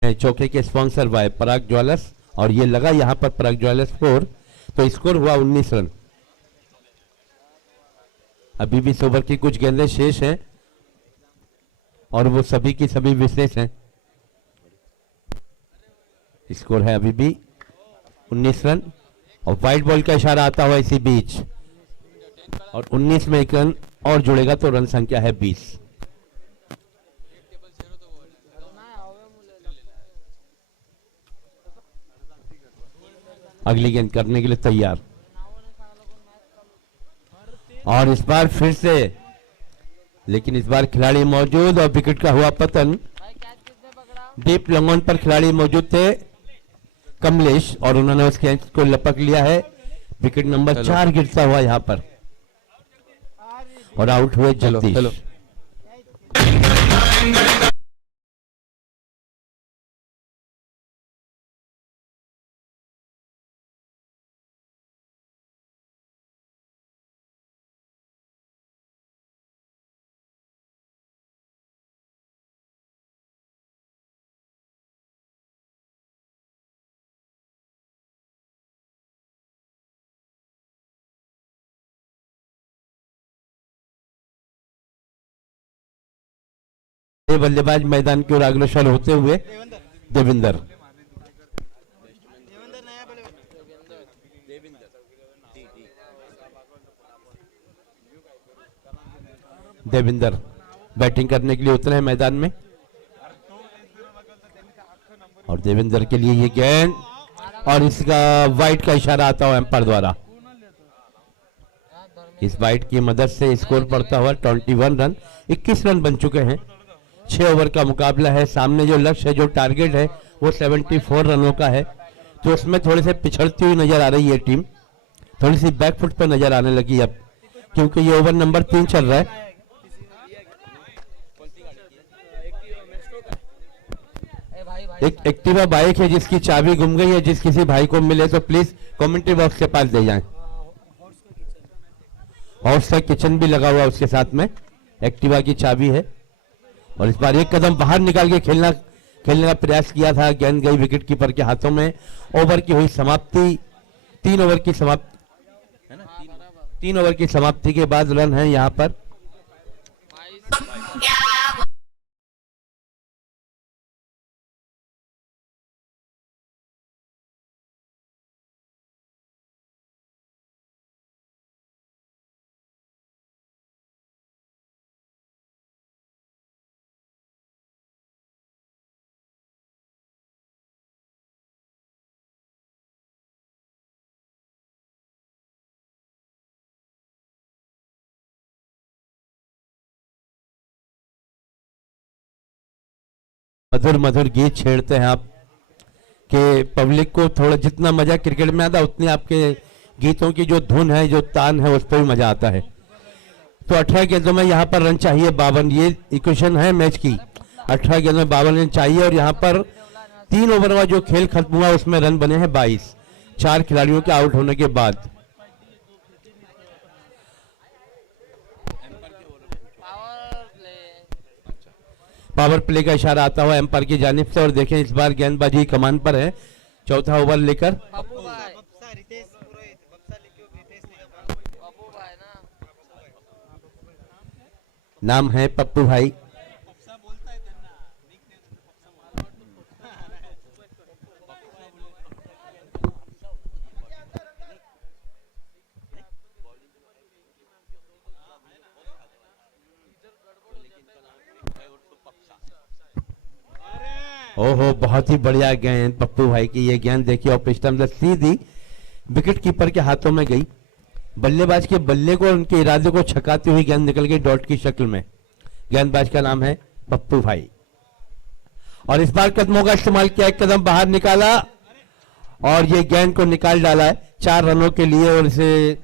चौके के स्पॉन्सर बाय पराग ज्वेलर्स, और ये लगा यहां पर पराग ज्वेलर्स 4। तो स्कोर हुआ 19 रन। अभी भी 100 ओवर की कुछ गेंदें शेष हैं और वो सभी की सभी विशेष हैं। स्कोर है अभी भी 19 रन और वाइड बॉल का इशारा आता हुआ इसी बीच, और 19 में 1 रन और जुड़ेगा तो रन संख्या है 20। अगली गेंद करने के लिए तैयार, और इस बार फिर से, लेकिन इस बार खिलाड़ी मौजूद और विकेट का हुआ पतन। डीप लॉन्ग ऑन पर खिलाड़ी मौजूद थे। कमलेश और उन्होंने उस कैच को लपक लिया है। विकेट नंबर 4 गिरता हुआ यहाँ पर और आउट हुए जगदीश। बल्लेबाज मैदान की ओर अग्रसर होते हुए देविंदर। देविंदर बैटिंग करने के लिए उतरे हैं मैदान में और देविंदर के लिए ये गेंद और इसका वाइड का इशारा आता हुआ एम्पायर द्वारा। इस वाइड की मदद से स्कोर बढ़ता हुआ 21 रन, 21 रन बन चुके हैं। 6 ओवर का मुकाबला है। सामने जो लक्ष्य है, जो टारगेट है वो 74 रनों का है, तो उसमें थोड़े से पिछड़ती हुई नजर आ रही है टीम। थोड़ी सी बैकफुट पर नजर आने लगी अब, क्योंकि ये ओवर नंबर 3 चल रहा है। एक एक्टिवा बाइक है जिसकी चाबी गुम गई है, जिस किसी भाई को मिले तो प्लीज कमेंट्री बॉक्स के पास दे जाएं। हॉर्स का किचन भी लगा हुआ उसके साथ में, एक्टिवा की चाबी है। और इस बार एक कदम बाहर निकाल के खेलने का प्रयास किया था, गेंद गई विकेट कीपर के हाथों में। ओवर की हुई समाप्ति, 3 ओवर की समाप्ति है ना, 3 ओवर की समाप्ति के बाद रन है यहाँ पर। मधुर मधुर गीत छेड़ते हैं आप कि पब्लिक को थोड़ा जितना मजा क्रिकेट में आता उतनी आपके गीतों की जो धुन है, जो तान है, उस पर भी मजा आता है। तो 18 गेंदों में यहाँ पर रन चाहिए 52, ये इक्वेशन है मैच की। 18 गेंदों में 52 रन चाहिए और यहाँ पर 3 ओवर का जो खेल खत्म हुआ उसमें रन बने हैं 22, 4 खिलाड़ियों के आउट होने के बाद। पावर प्ले का इशारा आता हुआ एम्पायर की जानिब से और देखें इस बार गेंदबाजी कमान पर है। चौथा ओवर लेकर नाम है पप्पू भाई। ओहो, बहुत ही बढ़िया गेंद पप्पू भाई की। ये गेंद देखिए ऑफ स्टंप सीधी विकेट कीपर के हाथों में गई। बल्लेबाज के बल्ले को, उनके इरादे को छकाती हुई गेंद निकल गई डॉट की शक्ल में। गेंदबाज का नाम है पप्पू भाई और इस बार कदमों का इस्तेमाल किया, एक कदम बाहर निकाला और ये गेंद को निकाल डाला है 4 रनों के लिए और इसे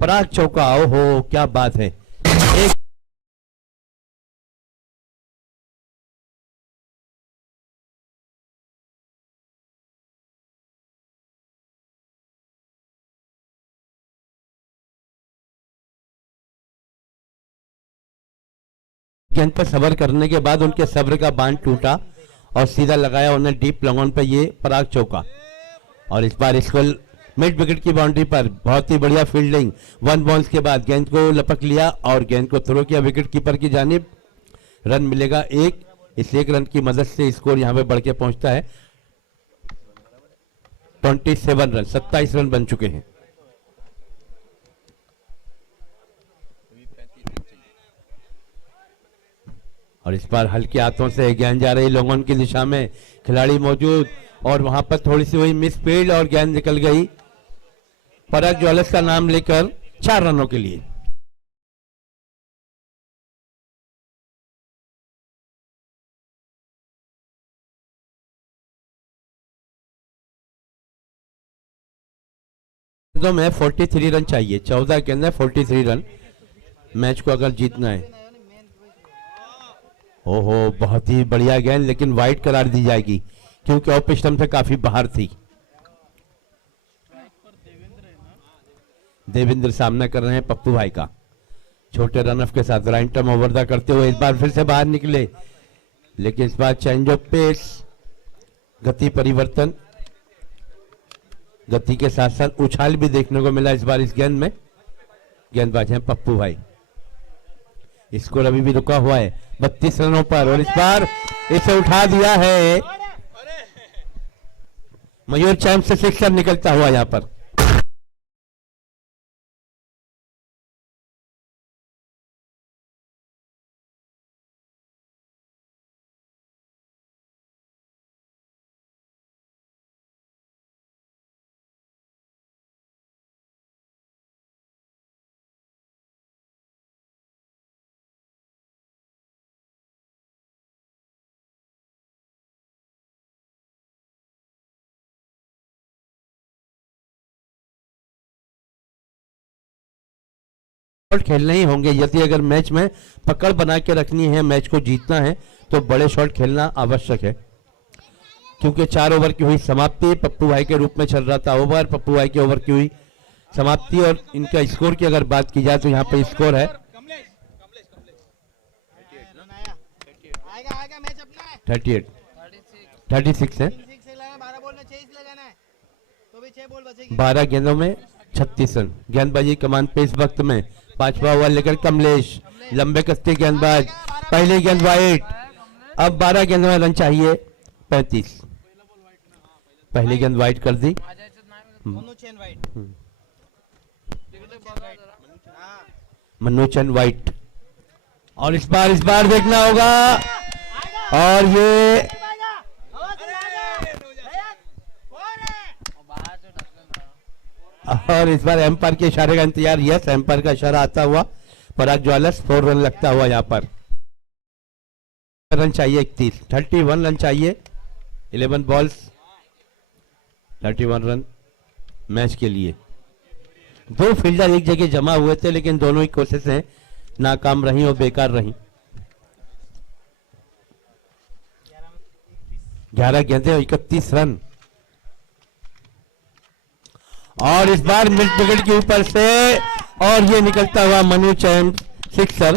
पराग चौका। ओहो, क्या बात है। एक गेंद पर सब्र करने के बाद उनके सब्र का बांध टूटा और सीधा लगाया उन्हें डीप लॉन्ग पे ये पराग चौका। और इस बार इसको मिड विकेट की बाउंड्री पर बहुत ही बढ़िया फील्डिंग, 1 बॉल्स के बाद गेंद को लपक लिया और गेंद को थ्रो किया विकेट कीपर की जानिब। रन मिलेगा 1, इस 1 रन की मदद से स्कोर यहां पे बढ़ के पहुंचता है 27 रन, 27 रन बन चुके हैं। और इस बार हल्के हाथों से गेंद जा रही लोगों की दिशा में, खिलाड़ी मौजूद और वहां पर थोड़ी सी हुई मिस फील्ड और गेंद निकल गई पराग ज्वेलर्स का नाम लेकर 4 रनों के लिए। तो मैं 43 रन चाहिए, 14 के अंदर 43 रन मैच को अगर जीतना है। ओहो, बहुत ही बढ़िया गेंद, लेकिन वाइड करार दी जाएगी क्योंकि ऑफ स्टंप से काफी बाहर थी। देवेंद्र सामना कर रहे हैं पप्पू भाई का, छोटे रनअप के साथ राइट टर्म ओवर करते हुए इस बार फिर से बाहर निकले, लेकिन इस बार चेंज ऑफ पेस, गति परिवर्तन, गति के साथ साथ उछाल भी देखने को मिला इस बार इस गेंद में। गेंदबाज हैं पप्पू भाई, स्कोर अभी भी रुका हुआ है 32 रनों पर, और इस बार इसे उठा दिया है मयूर चैम्प से सिक्सर निकलता हुआ यहां पर। शॉट खेलने ही होंगे यदि अगर मैच में पकड़ बना के रखनी है, मैच को जीतना है तो बड़े शॉट खेलना आवश्यक है, क्योंकि 4 ओवर की हुई समाप्ति पप्पू भाई के रूप में चल रहा था ओवर, पप्पू भाई के ओवर की हुई समाप्ति, और इनका स्कोर की अगर बात की जाए तो यहाँ पे स्कोर है 36 है, 12 गेंदों में 36 रन। गेंदबाजी कमान पे इस वक्त में 5वां ओवर लेकर कमलेश, लंबे कस्ते गेंदबाज, पहली गेंद वाइड, अब 12 गेंदों में रन चाहिए 35, पहली गेंद वाइड कर दी, मनु चंद वाइट, और इस बार देखना होगा, और ये और इस बार एम्पायर के इशारे का इंतजार, यस एम्पायर का इशारा आता हुआ पराग ज्वालर्स 4 रन लगता हुआ यहाँ पर। रन चाहिए 31 रन चाहिए, 11 बॉल्स 31 रन मैच के लिए। 2 फील्डर एक जगह जमा हुए थे, लेकिन दोनों ही कोशिशें नाकाम रही और बेकार रही। 11 गेंदें 31 रन, और इस बार मिड विकेट के ऊपर से, और ये निकलता हुआ Manu champ sixer.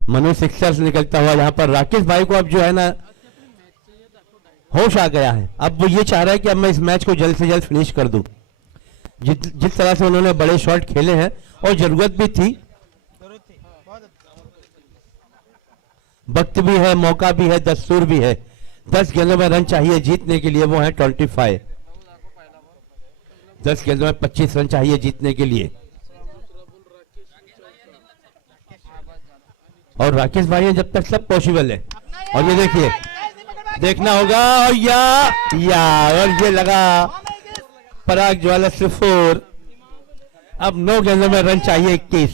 Manu sixer से निकलता हुआ यहाँ पर राकेश भाई को अब जो है ना होश आ गया है, अब वो ये चाह रहा है कि अब मैं इस मैच को जल्द से जल्द फिनिश कर दूं। जिस तरह से उन्होंने बड़े शॉट खेले हैं, और जरूरत भी थी, वक्त भी है, मौका भी है, दस्तूर भी है। 10 गेंदों में रन चाहिए जीतने के लिए, वो है 25। 10 गेंदों में 25 रन चाहिए जीतने के लिए, और राकेश भाई है जब तक सब पॉसिबल है। और ये देखिए, देखना होगा, और और ये लगा पराग ज्वालर्स 4। अब 9 गेंदों में रन चाहिए 21।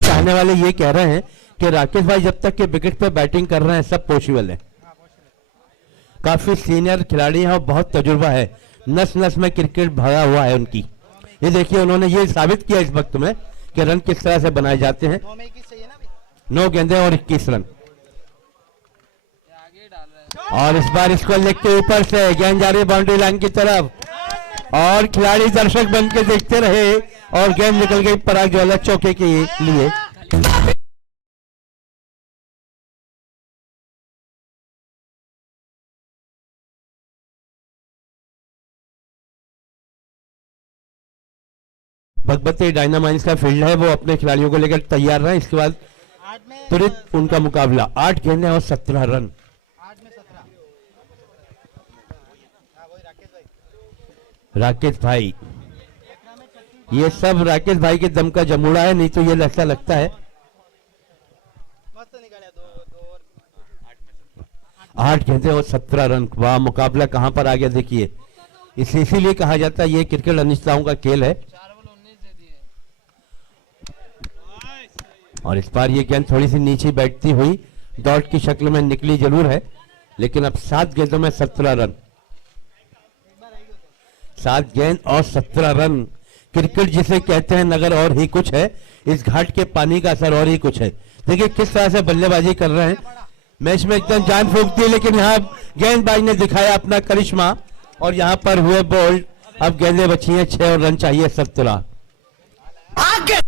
चाहने वाले ये कह रहे हैं कि राकेश भाई जब तक के विकेट पे बैटिंग कर रहे हैं सब पॉसिबल है। काफी सीनियर खिलाड़ी हैं और बहुत तजुर्बा है, नस नस में क्रिकेट भरा हुआ है उनकी। ये देखिए, उन्होंने ये साबित किया इस वक्त में कि रन किस तरह से बनाए जाते हैं। 9 गेंदें और 21 रन, और इस बार इसको लेग के ऊपर से गेंद जा रही बाउंड्री लाइन की तरफ, और खिलाड़ी दर्शक बन के देखते रहे, और गेंद निकल गई पराग ज्वालर्स चौके के लिए। भगवती डायनामाइट्स का फील्ड है, वो अपने खिलाड़ियों को लेकर तैयार रहे। इसके बाद तुरंत उनका मुकाबला। 8 गेंदें और 17 रन। राकेश भाई, ये सब राकेश भाई के दम का जमूड़ा है, नहीं तो ये ऐसा लगता है 8 गेंदें और 17 रन। वाह, मुकाबला कहां पर आ गया देखिए। इसीलिए कहा जाता है ये क्रिकेट अनिश्चितताओं का खेल है। और इस बार ये गेंद थोड़ी सी नीचे बैठती हुई डॉट की शक्ल में निकली जरूर है, लेकिन अब 7 गेंदों में 17 रन। 7 गेंद और 17 रन। क्रिकेट जिसे कहते हैं नगर और ही कुछ है, इस घाट के पानी का असर और ही कुछ है। देखिए किस तरह से बल्लेबाजी कर रहे हैं, मैच में एकदम जान फूंक दी, लेकिन यहाँ गेंदबाज ने दिखाया अपना करिश्मा और यहाँ पर हुए बोल्ड। अब गेंदें बची हैं 6 और रन चाहिए 17। आगे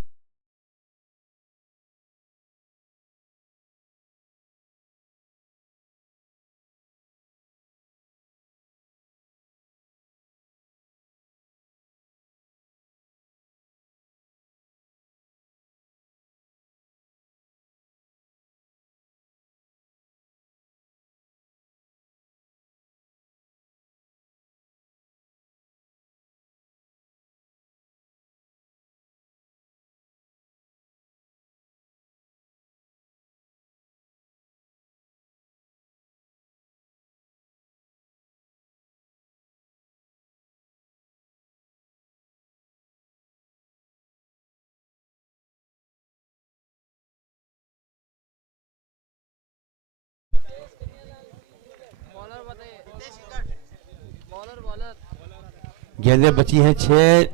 गेंदें बची हैं 6।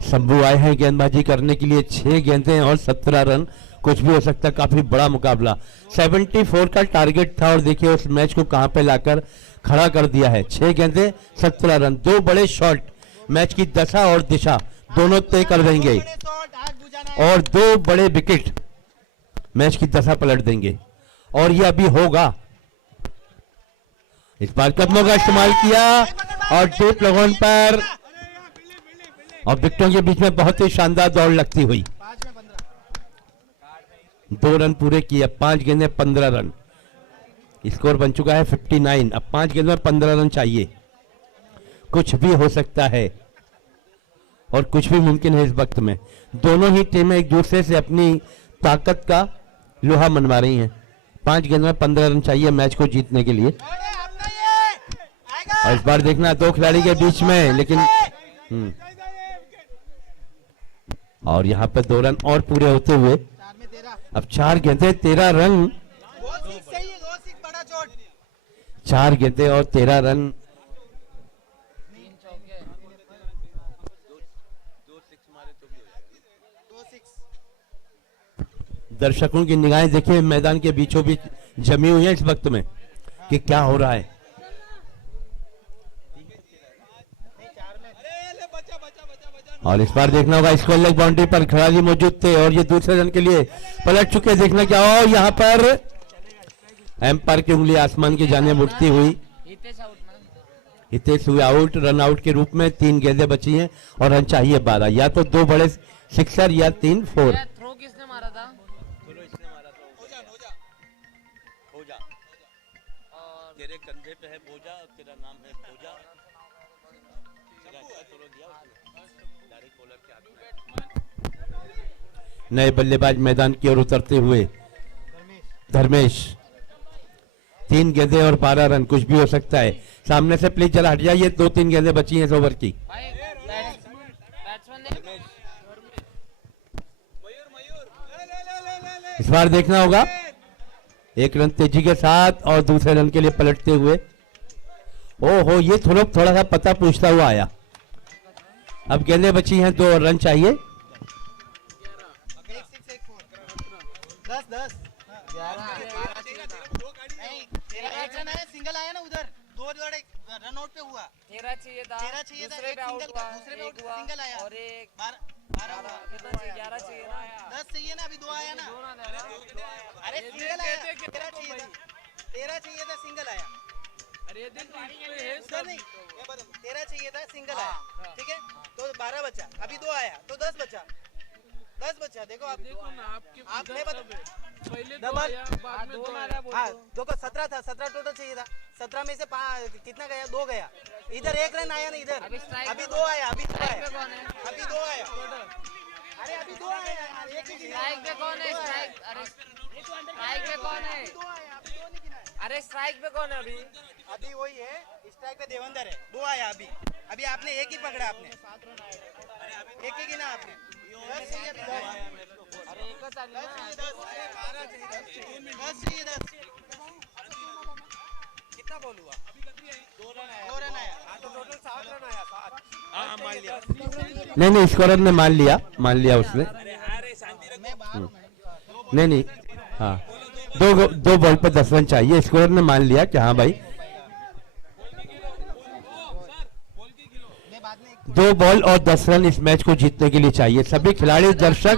शंभू आए हैं गेंदबाजी करने के लिए। 6 गेंदें और 17 रन, कुछ भी हो सकता है। काफी बड़ा मुकाबला। 74 का टारगेट था और देखिए उस मैच को कहां पे लाकर खड़ा कर दिया है। 6 गेंदें 17 रन। 2 बड़े शॉट मैच की दशा और दिशा दोनों तय कर देंगे और 2 बड़े विकेट मैच की दशा पलट देंगे। और ये अभी होगा। इस बार कदमों का इस्तेमाल किया और टेप लगोन पर और विकेटों के बीच में बहुत ही शानदार दौड़ लगती हुई। 2 रन पूरे किए। 5 गेंदें 15 रन। स्कोर बन चुका है 59। अब 5 गेंदों में 15 रन चाहिए। कुछ भी हो सकता है और कुछ भी मुमकिन है इस वक्त में। दोनों ही टीमें एक दूसरे से अपनी ताकत का लोहा मनवा रही हैं। 5 गेंदों में 15 रन चाहिए मैच को जीतने के लिए। और इस बार देखना 2 खिलाड़ी के बीच में, लेकिन और यहाँ पे 2 रन और पूरे होते हुए अब 4 गेंदें 13 रन। 4 गेंदें और 13 रन। दर्शकों की निगाहें देखिए मैदान के बीचों बीच जमी हुई है इस वक्त में कि क्या हो रहा है। और इस बार देखना होगा स्क्वायर लेग बाउंड्री पर खिलाड़ी मौजूद थे और ये दूसरे रन के लिए पलट चुके। देखना क्या हो, यहाँ पर एम्पायर की उंगली आसमान की जाने उठती हुई। हितेश हुए आउट। रन आउट के रूप में 3 गेंदें बची हैं और रन चाहिए 12। या तो 2 बड़े सिक्सर या 3 4। तेरे कंधे पे है बोझा, तेरा नाम है बोझा। डायरेक्ट बॉलर के हाथ में। नए बल्लेबाज मैदान की ओर उतरते हुए धर्मेश। 3 गेंदें और 12 रन। कुछ भी हो सकता है। सामने से प्लीज जरा हट जाइए। 2-3 गेंदें बची हैं इस ओवर की। इस बार देखना होगा 1 रन तेजी के साथ और दूसरे रन के लिए पलटते हुए। ओहो, ये थोड़ा सा पता पूछता हुआ आया। अब गेंदें बची हैं 2 और रन चाहिए। 11 सिंगल आया ना उधर। 2 रन आउट पे हुआ। 13 चाहिए था। दूसरे पे आउट हुआ। सिंगल आया और एक 12 कितना चाहिए? 11 चाहिए ना। 10 चाहिए ना। अभी 2 आया ना। अरे सिंगल आया। 13 चाहिए था। 13 चाहिए था, सिंगल आया। अरे उधर नहीं, 13 चाहिए था, सिंगल आया। ठीक है, तो 12 बचा। अभी 2 आया तो 10 बचा। 10 बचा। देखो आप, आपने पहले डबल। हाँ, 2 को 17 था। 17 टोटल चाहिए था। 17 में से कितना गया? 2 गया। इधर 1 रन आया ना, इधर अभी 2 आया, अभी 2 आया, अभी 2 आया। अरे अभी 2 आया यार, एक ही स्ट्राइक पे कौन है? स्ट्राइक पे कौन है? अरे स्ट्राइक पे कौन है? अभी वही है, स्ट्राइक पे देवंदर है। 2 आया अभी। अभी आपने एक ही पकड़ा, आपने एक ही गिना आपने। 10 चाहिए, 10 चाहिए, 10। कितना बॉल हुआ? 2 रन आया। तो टोटल 7 रन आया। 7। हाँ मान लिया। नहीं स्कोरर ने मान लिया उसने। नहीं हाँ, 2 बॉल पर 10 रन चाहिए। स्कोरर ने मान लिया कि हाँ भाई 2 बॉल और 10 रन इस मैच को जीतने के लिए चाहिए। सभी खिलाड़ी, दर्शक,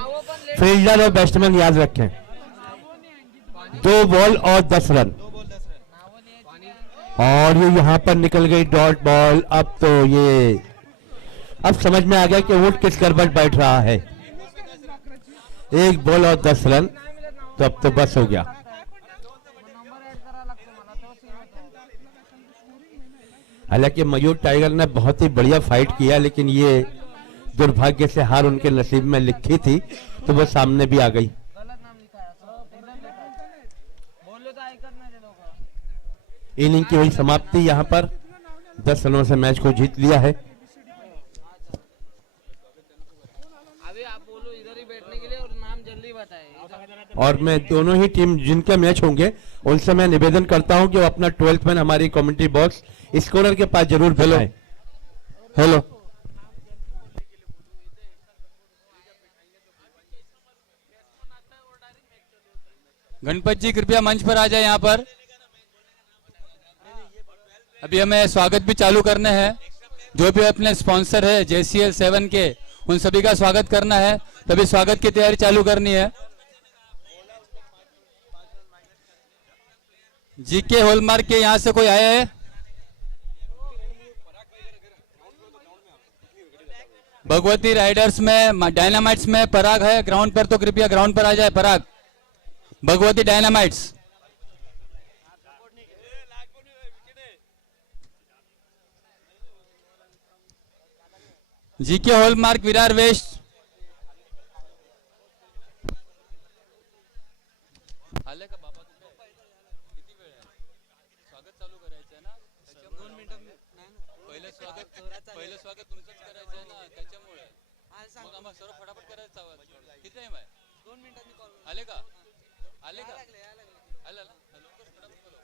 फील्डर और बैट्समैन याद रखें, 2 बॉल और 10 रन। और ये यहाँ पर निकल गई डॉट बॉल। अब समझ में आ गया कि ऊंट किस गड़बड़ बैठ रहा है। 1 बॉल और 10 रन, तो अब तो बस हो गया। हालांकि मयूर टाइगर ने बहुत ही बढ़िया फाइट किया, लेकिन ये दुर्भाग्य से हार उनके नसीब में लिखी थी, तो वो सामने भी आ गई। इनिंग की हुई समाप्ति। यहाँ पर 10 रनों से मैच को जीत लिया है। अभी आप बोलो इधर ही बैठने के लिए और नाम जल्दी बताए। और मैं दोनों ही टीम जिनके मैच होंगे उनसे मैं निवेदन करता हूं कि वो अपना 12th मैन हमारी कमेंट्री बॉक्स स्कोरर के पास जरूर भेजें। हेलो, गणपत जी कृपया मंच पर आ जाए। यहाँ पर अभी हमें स्वागत भी चालू करने हैं। जो भी अपने स्पॉन्सर है JCL 7 के, उन सभी का स्वागत करना है। तभी स्वागत की तैयारी चालू करनी है। जीके हॉलमार्क के यहाँ से कोई आया है? भगवती राइडर्स में, डायनामाइट्स में पराग है ग्राउंड पर, तो कृपया ग्राउंड पर आ जाए Parag. Bhagwati dynamites. GK hallmark Virar west. आले का बाबा किती वेळ आहे? स्वागत चालू करायचं आहे ना, 2 मिनिटं पहिलं स्वागत तुमचंच करायचं आहे ना, त्याच्यामुळे मग आम्हाला सर्व फटाफट करायचं आहे। किती टाइम आहे? 2 मिनिटांनी कॉल आले का? आले ना, लवकर फटाफट बोलो।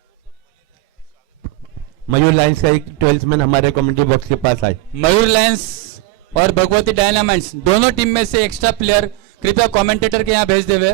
मयूर लायंस का एक 12th मैन हमारे कमेंट्री बॉक्स के पास आए। मयूर लायंस और भगवती डायनामाइट्स दोनों टीम में से एक्स्ट्रा प्लेयर कृपया कमेंटेटर के यहाँ भेज देवे।